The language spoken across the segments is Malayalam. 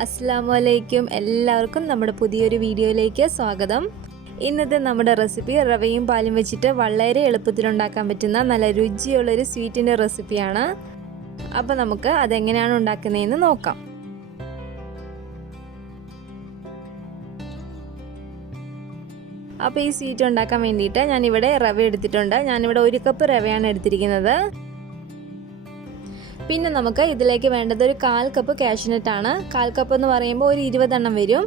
അസ്സലാമു എല്ലാവർക്കും നമ്മുടെ പുതിയൊരു വീഡിയോയിലേക്ക് സ്വാഗതം. ഇന്നത്തെ നമ്മുടെ റെസിപ്പി റവയും പാലും വെച്ചിട്ട് വളരെ എളുപ്പത്തിൽ ഉണ്ടാക്കാൻ പറ്റുന്ന നല്ല രുചിയുള്ളൊരു സ്വീറ്റിൻ്റെ റെസിപ്പിയാണ്. അപ്പോൾ നമുക്ക് അതെങ്ങനെയാണ് ഉണ്ടാക്കുന്നതെന്ന് നോക്കാം. അപ്പോൾ ഈ സ്വീറ്റ് ഉണ്ടാക്കാൻ വേണ്ടിയിട്ട് ഞാനിവിടെ റവ എടുത്തിട്ടുണ്ട്. ഞാനിവിടെ 1 കപ്പ് റവയാണ് എടുത്തിരിക്കുന്നത്. പിന്നെ നമുക്ക് ഇതിലേക്ക് വേണ്ടത് ഒരു 1/4 കപ്പ് കാഷ്യൂനട്ട് ആണ്. 1/4 കപ്പ് എന്ന് പറയുമ്പോൾ ഒരു 20 എണ്ണം വരും.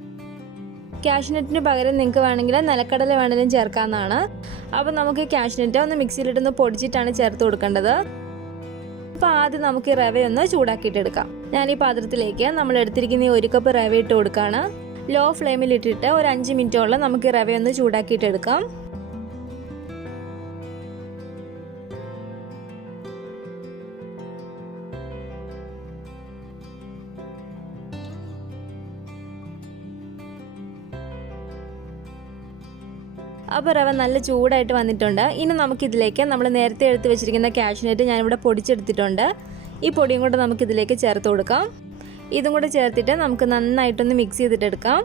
കാഷ്യൂനട്ടിന് പകരം നിങ്ങൾക്ക് വേണമെങ്കിൽ നിലക്കടല വേണമെങ്കിലും ചേർക്കാവുന്നതാണ്. അപ്പോൾ നമുക്ക് കാഷ്യൂനട്ട് ഒന്ന് മിക്സിയിലിട്ടൊന്ന് പൊടിച്ചിട്ടാണ് ചേർത്ത് കൊടുക്കേണ്ടത്. അപ്പോൾ ആദ്യം നമുക്ക് ഈ റവയൊന്ന് ചൂടാക്കിയിട്ടെടുക്കാം. ഞാൻ ഈ പാത്രത്തിലേക്ക് നമ്മൾ എടുത്തിരിക്കുന്ന 1 കപ്പ് റവ ഇട്ട് കൊടുക്കുകയാണ്. ലോ ഫ്ലെയിമിൽ ഇട്ടിട്ട് ഒരു 5 മിനിറ്റോളം നമുക്ക് ഈ റവയൊന്ന് ചൂടാക്കിയിട്ടെടുക്കാം. അപ്പോൾ റവ നല്ല ചൂടായിട്ട് വന്നിട്ടുണ്ട്. ഇനി നമുക്കിതിലേക്ക് നമ്മൾ നേരത്തെ എടുത്ത് വെച്ചിരിക്കുന്ന കാഷ്യൂനട്ട് ഞാനിവിടെ പൊടിച്ചെടുത്തിട്ടുണ്ട്. ഈ പൊടിയും കൂടെ നമുക്കിതിലേക്ക് ചേർത്ത് കൊടുക്കാം. ഇതും കൂടെ ചേർത്തിട്ട് നമുക്ക് നന്നായിട്ടൊന്ന് മിക്സ് ചെയ്തിട്ടെടുക്കാം.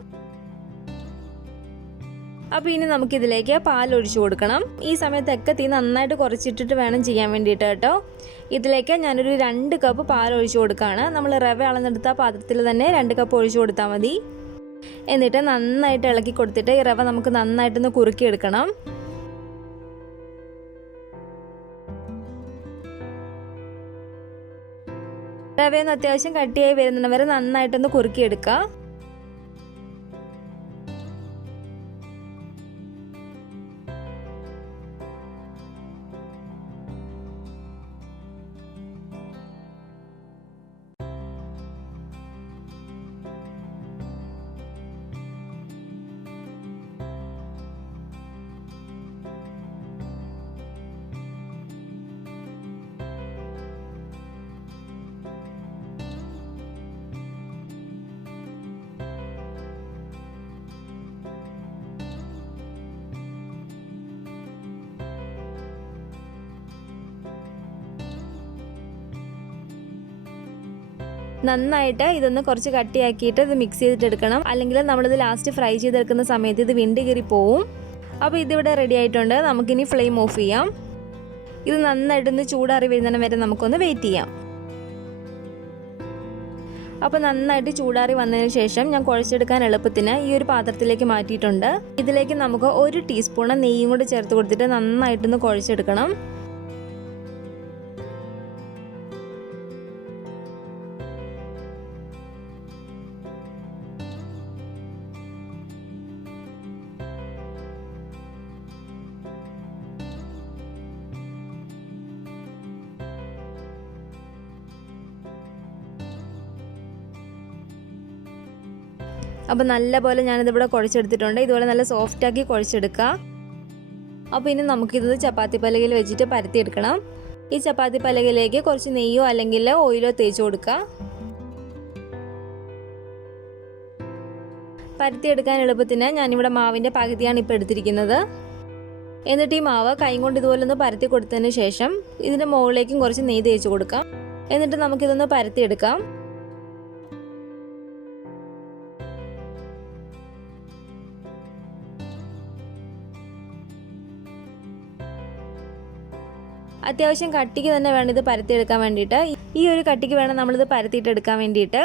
അപ്പോൾ ഇനി നമുക്കിതിലേക്ക് പാൽ ഒഴിച്ചു കൊടുക്കണം. ഈ സമയത്തൊക്കെ തീ നന്നായിട്ട് കുറച്ചിട്ടിട്ട് വേണം ചെയ്യാൻ വേണ്ടിയിട്ട് കേട്ടോ. ഇതിലേക്ക് ഞാനൊരു 2 കപ്പ് പാൽ ഒഴിച്ചു കൊടുക്കുകയാണ്. നമ്മൾ റവ അളന്നെടുത്ത പാത്രത്തിൽ തന്നെ 2 കപ്പ് ഒഴിച്ചു കൊടുത്താൽ മതി. എന്നിട്ട് നന്നായിട്ട് ഇളക്കി കൊടുത്തിട്ട് ഈ റവ നമുക്ക് നന്നായിട്ടൊന്ന് കുറുക്കിയെടുക്കണം. റവയൊന്ന് അത്യാവശ്യം കട്ടിയായി വരുന്നത് വരെ നന്നായിട്ടൊന്ന് കുറുക്കിയെടുക്കുക. നന്നായിട്ട് ഇതൊന്ന് കുറച്ച് കട്ടിയാക്കിയിട്ട് ഇത് മിക്സ് ചെയ്തിട്ടെടുക്കണം. അല്ലെങ്കിൽ നമ്മളിത് ലാസ്റ്റ് ഫ്രൈ ചെയ്തെടുക്കുന്ന സമയത്ത് ഇത് വിണ്ട് കീറി പോവും. അപ്പോൾ ഇതിവിടെ റെഡി ആയിട്ടുണ്ട്. നമുക്കിനി ഫ്ലെയിം ഓഫ് ചെയ്യാം. ഇത് നന്നായിട്ടൊന്ന് ചൂടാറി വരുന്നതിന് വരെ നമുക്കൊന്ന് വെയിറ്റ് ചെയ്യാം. അപ്പോൾ നന്നായിട്ട് ചൂടാറി വന്നതിന് ശേഷം ഞാൻ കുഴച്ചെടുക്കാൻ എളുപ്പത്തിന് ഈ ഒരു പാത്രത്തിലേക്ക് മാറ്റിയിട്ടുണ്ട്. ഇതിലേക്ക് നമുക്ക് 1 ടീസ്പൂൺ നെയ്യും കൂടി ചേർത്ത് കൊടുത്തിട്ട് നന്നായിട്ടൊന്ന് കുഴച്ചെടുക്കണം. അപ്പോൾ നല്ലപോലെ ഞാനിതിവിടെ കുഴച്ചെടുത്തിട്ടുണ്ട്. ഇതുപോലെ നല്ല സോഫ്റ്റാക്കി കുഴച്ചെടുക്കുക. അപ്പോൾ ഇനി നമുക്കിത് ചപ്പാത്തി പലകയിൽ വെച്ചിട്ട് പരത്തിയെടുക്കണം. ഈ ചപ്പാത്തി പലകയിലേക്ക് കുറച്ച് നെയ്യോ അല്ലെങ്കിൽ ഓയിലോ തേച്ച് കൊടുക്കുക. പരത്തിയെടുക്കാൻ എളുപ്പത്തിന് ഞാനിവിടെ മാവിൻ്റെ പകുതിയാണ് ഇപ്പോൾ എടുത്തിരിക്കുന്നത്. എന്നിട്ട് ഈ മാവ് കൈ കൊണ്ട് ഇതുപോലെ ഒന്ന് പരത്തി കൊടുത്തതിന് ശേഷം ഇതിൻ്റെ മുകളിലേക്കും കുറച്ച് നെയ്യ് തേച്ച് കൊടുക്കാം. എന്നിട്ട് നമുക്കിതൊന്ന് പരത്തിയെടുക്കാം. അത്യാവശ്യം കട്ടിക്ക് തന്നെ വേണം ഇത് പരത്തിയെടുക്കാൻ വേണ്ടിയിട്ട്. ഈ ഒരു കട്ടിക്ക് വേണം നമ്മളിത് പരത്തിയിട്ടെടുക്കാൻ വേണ്ടിയിട്ട്.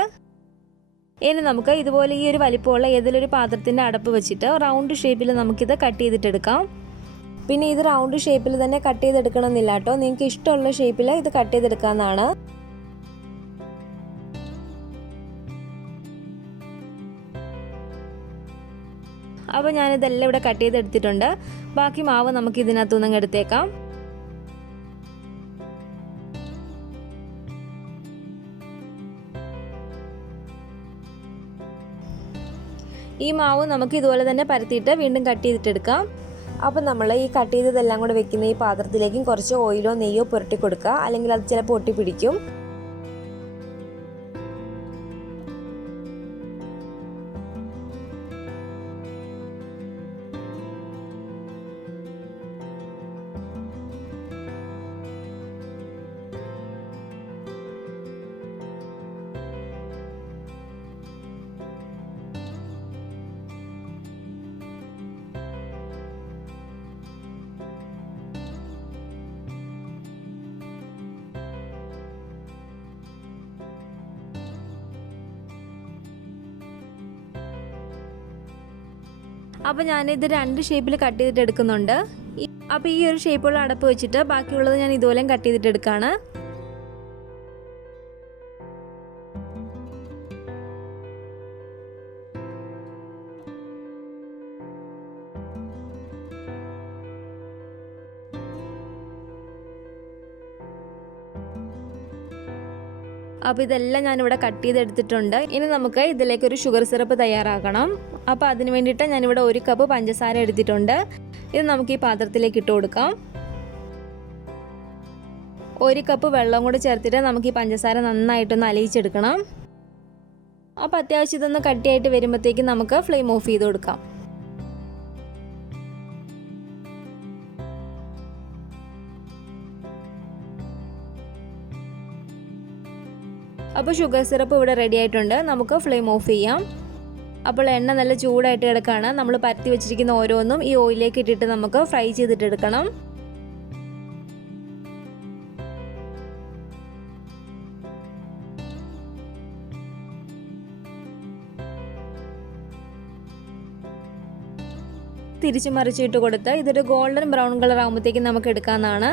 ഇനി നമുക്ക് ഇതുപോലെ ഈ ഒരു വലിപ്പമുള്ള ഏതെങ്കിലും ഒരു പാത്രത്തിൻ്റെ അടപ്പ് വെച്ചിട്ട് റൗണ്ട് ഷേപ്പിൽ നമുക്കിത് കട്ട് ചെയ്തിട്ടെടുക്കാം. പിന്നെ ഇത് റൗണ്ട് ഷേപ്പിൽ തന്നെ കട്ട് ചെയ്തെടുക്കണമെന്നില്ല കേട്ടോ. നിങ്ങൾക്ക് ഇഷ്ടമുള്ള ഷേപ്പിൽ ഇത് കട്ട് ചെയ്തെടുക്കാവുന്നതാണ്. അപ്പോൾ ഞാനിതെല്ലാം ഇവിടെ കട്ട് ചെയ്തെടുത്തിട്ടുണ്ട്. ബാക്കി മാവ് നമുക്ക് ഇതിനകത്തുനിന്ന് എടുത്തേക്കാം. ഈ മാവ് നമുക്ക് ഇതുപോലെ തന്നെ പരത്തിയിട്ട് വീണ്ടും കട്ട് ചെയ്തിട്ടെടുക്കാം. അപ്പോൾ നമ്മൾ ഈ കട്ട് ചെയ്തതെല്ലാം കൂടെ വെക്കുന്ന ഈ പാത്രത്തിലേക്കും കുറച്ച് ഓയിലോ നെയ്യോ പുരട്ടി കൊടുക്കുക. അല്ലെങ്കിൽ അത് ചിലപ്പോൾ ഒട്ടിപ്പിടിക്കും. അപ്പോൾ ഞാനിത് 2 ഷേപ്പിൽ കട്ട് ചെയ്തിട്ട് എടുക്കുന്നുണ്ട്. അപ്പോൾ ഈ ഒരു ഷേപ്പുള്ള അടപ്പ് വെച്ചിട്ട് ബാക്കിയുള്ളത് ഞാൻ ഇതുപോലെ കട്ട് ചെയ്തിട്ട് എടുക്കുകയാണ്. അപ്പോൾ ഇതെല്ലാം ഞാനിവിടെ കട്ട് ചെയ്തെടുത്തിട്ടുണ്ട്. ഇനി നമുക്ക് ഇതിലേക്ക് ഒരു ഷുഗർ സിറപ്പ് തയ്യാറാക്കണം. അപ്പോൾ അതിന് വേണ്ടിയിട്ട് ഞാനിവിടെ 1 കപ്പ് പഞ്ചസാര എടുത്തിട്ടുണ്ട്. ഇത് നമുക്ക് ഈ പാത്രത്തിലേക്ക് ഇട്ട് കൊടുക്കാം. 1 കപ്പ് വെള്ളം കൂടി ചേർത്തിട്ട് നമുക്ക് ഈ പഞ്ചസാര നന്നായിട്ടൊന്ന് അലിയിച്ചെടുക്കണം. അപ്പോൾ അത്യാവശ്യം ഇതൊന്ന് കട്ടിയായിട്ട് വരുമ്പോഴത്തേക്കും നമുക്ക് ഫ്ലെയിം ഓഫ് ചെയ്ത് കൊടുക്കാം. അപ്പോൾ ഷുഗർ സിറപ്പ് ഇവിടെ റെഡി ആയിട്ടുണ്ട്. നമുക്ക് ഫ്ലെയിം ഓഫ് ചെയ്യാം. അപ്പോൾ എണ്ണ നല്ല ചൂടായിട്ട് കിടക്കുകയാണ്. നമ്മൾ പരത്തി വെച്ചിരിക്കുന്ന ഓരോന്നും ഈ ഓയിലേക്ക് ഇട്ടിട്ട് നമുക്ക് ഫ്രൈ ചെയ്തിട്ടെടുക്കണം. തിരിച്ചു മറിച്ചിട്ട് കൊടുത്ത് ഇതൊരു ഗോൾഡൻ ബ്രൗൺ കളർ ആകുമ്പോഴത്തേക്കും നമുക്ക് എടുക്കാവുന്നതാണ്.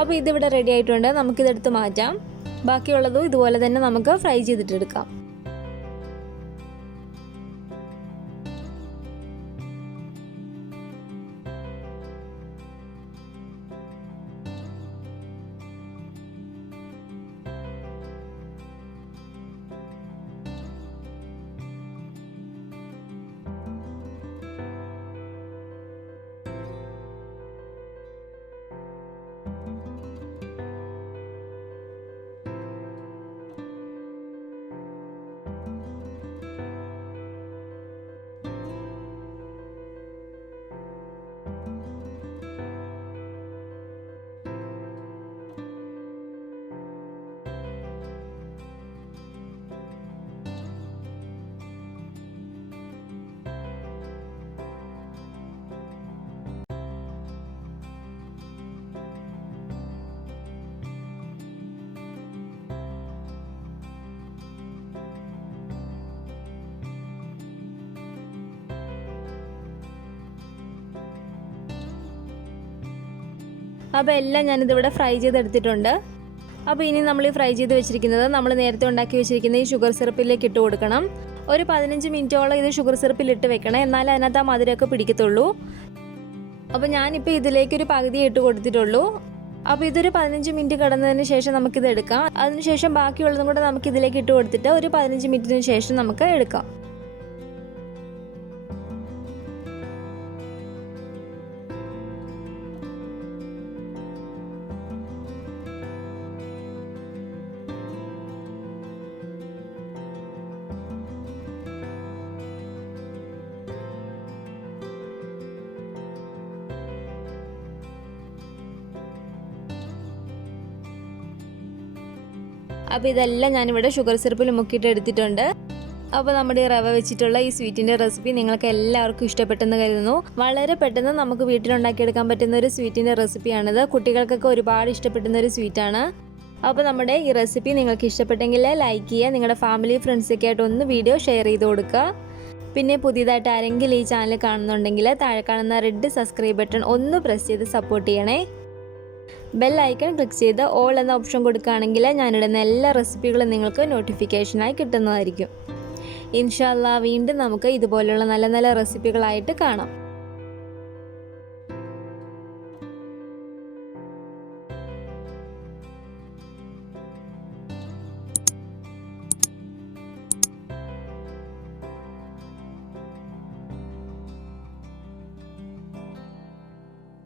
അപ്പോൾ ഇതിവിടെ റെഡി ആയിട്ടുണ്ട്. നമുക്കിതെടുത്ത് മാറ്റാം. ബാക്കിയുള്ളതും ഇതുപോലെ തന്നെ നമുക്ക് ഫ്രൈ ചെയ്തിട്ടെടുക്കാം. അപ്പോൾ എല്ലാം ഞാനിതിവിടെ ഫ്രൈ ചെയ്തെടുത്തിട്ടുണ്ട്. അപ്പോൾ ഇനി നമ്മൾ ഈ ഫ്രൈ ചെയ്ത് വെച്ചിരിക്കുന്നത് നമ്മൾ നേരത്തെ ഉണ്ടാക്കി വെച്ചിരിക്കുന്ന ഈ ഷുഗർ സിറപ്പിലേക്ക് ഇട്ട് കൊടുക്കണം. ഒരു 15 മിനിറ്റോളം ഇത് ഷുഗർ സിറപ്പിൽ ഇട്ട് വെക്കണം. എന്നാലേ അതിനകത്ത് ആ മധുരമൊക്കെ പിടിക്കത്തുള്ളൂ. അപ്പോൾ ഞാനിപ്പോൾ ഇതിലേക്കൊരു പകുതി ഇട്ട് കൊടുത്തിട്ടുള്ളൂ. അപ്പോൾ ഇതൊരു 15 മിനിറ്റ് കിടന്നതിന് ശേഷം നമുക്കിത് എടുക്കാം. അതിനുശേഷം ബാക്കിയുള്ളതും കൂടെ നമുക്ക് ഇതിലേക്ക് ഇട്ട് കൊടുത്തിട്ട് ഒരു 15 മിനിറ്റിന് ശേഷം നമുക്ക് എടുക്കാം. അപ്പോൾ ഇതെല്ലാം ഞാനിവിടെ ഷുഗർ സിറപ്പിൽ മുക്കിയിട്ട് എടുത്തിട്ടുണ്ട്. അപ്പോൾ നമ്മുടെ ഈ റവ വെച്ചിട്ടുള്ള ഈ സ്വീറ്റിൻ്റെ റെസിപ്പി നിങ്ങൾക്ക് എല്ലാവർക്കും ഇഷ്ടപ്പെട്ടെന്ന് കരുതുന്നു. വളരെ പെട്ടെന്ന് നമുക്ക് വീട്ടിലുണ്ടാക്കിയെടുക്കാൻ പറ്റുന്ന ഒരു സ്വീറ്റിൻ്റെ റെസിപ്പിയാണിത്. കുട്ടികൾക്കൊക്കെ ഒരുപാട് ഇഷ്ടപ്പെടുന്ന ഒരു സ്വീറ്റാണ്. അപ്പോൾ നമ്മുടെ ഈ റെസിപ്പി നിങ്ങൾക്ക് ഇഷ്ടപ്പെട്ടെങ്കിൽ ലൈക്ക് ചെയ്യുക. നിങ്ങളുടെ ഫാമിലി ഫ്രണ്ട്സൊക്കെ ആയിട്ട് ഒന്ന് വീഡിയോ ഷെയർ ചെയ്ത് കൊടുക്കുക. പിന്നെ പുതിയതായിട്ട് ആരെങ്കിലും ഈ ചാനൽ കാണുന്നുണ്ടെങ്കിൽ താഴെ കാണുന്ന റെഡ് സബ്സ്ക്രൈബ് ബട്ടൺ ഒന്ന് പ്രസ് ചെയ്ത് സപ്പോർട്ട് ചെയ്യണേ. ബെൽ ഐക്കൺ ക്ലിക്ക് ചെയ്ത് ഓൾ എന്ന ഓപ്ഷൻ കൊടുക്കുകയാണെങ്കിൽ ഞാനിടുന്ന എല്ലാ റെസിപ്പികളും നിങ്ങൾക്ക് നോട്ടിഫിക്കേഷനായി കിട്ടുന്നതായിരിക്കും. ഇൻഷാ അല്ലാഹ് വീണ്ടും നമുക്ക് ഇതുപോലുള്ള നല്ല നല്ല റെസിപ്പികളായിട്ട് കാണാം.